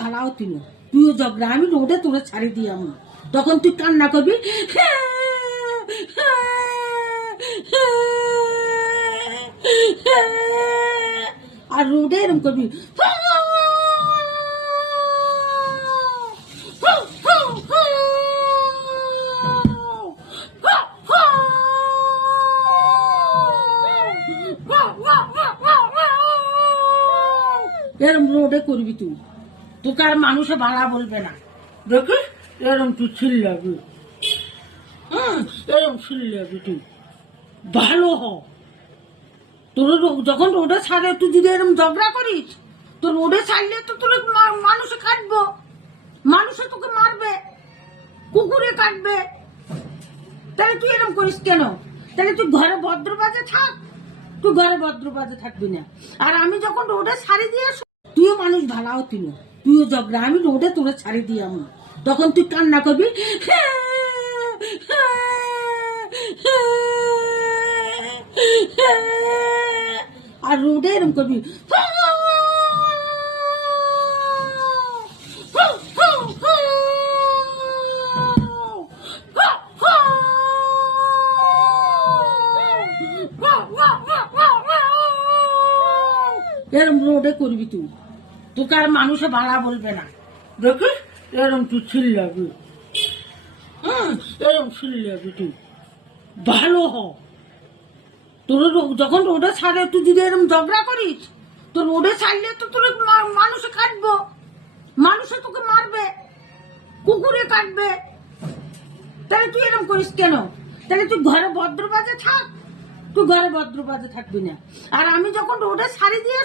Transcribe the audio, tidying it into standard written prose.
ভালাও তুইও ঝগড়া, আমি রোডে তোরে ছাড়ি দিই আমি, তখন তুই কান্না করবি আর রোডে এরকম করবি এরম রোডে করবি তুই, তোকে আর মানুষে ভাড়া বলবে না। দেখি এরম তুই চিল্লাবি, এরম চিল্লাবি তুই, ভালো হ। তোর যখন রোডে ছাড়ে তুই যদি এরম ঝগড়া করিস, তো রোডে ছাড়লে তো তোর মানুষে কাটবো, মানুষে তোকে মারবে, কুকুরে কাটবে। তাহলে তুই এরম করিস কেন? তাহলে তুই ঘরে ভদ্রবাজে থাক, তুই ঘরে ভদ্রবাজে থাকবি না। আর আমি যখন রোডে ছাড়ি দিয়ে, তুইও মানুষ ভালাও তুইও ঝগড়া, আমি রোডে তোরে ছাড়ি দিই আমি, তখন তুই কান্না করবি আর রোডে এরকম করবি এরম রোডে করবি তুই, তোকে আর মানুষে ভাড়া বলবে না। দেখি এরম তুই চিল্লাবি, এরম চিল্লাবি তুই, ভালো হ। তোর যখন রোডে ছাড়ে তুই যদি এরম ঝগড়া করিস, তো রোডে ছাড়লে তো তোর মানুষে কাটবো, মানুষে তোকে মারবে, কুকুরে কাটবে। তাহলে তুই এরম করিস কেন? তাহলে তুই ঘরে ভদ্রবাজে থাক, তুই ঘরে ভদ্রবাজে থাকবি না। আর আমি যখন রোডে ছাড়ি দিয়ে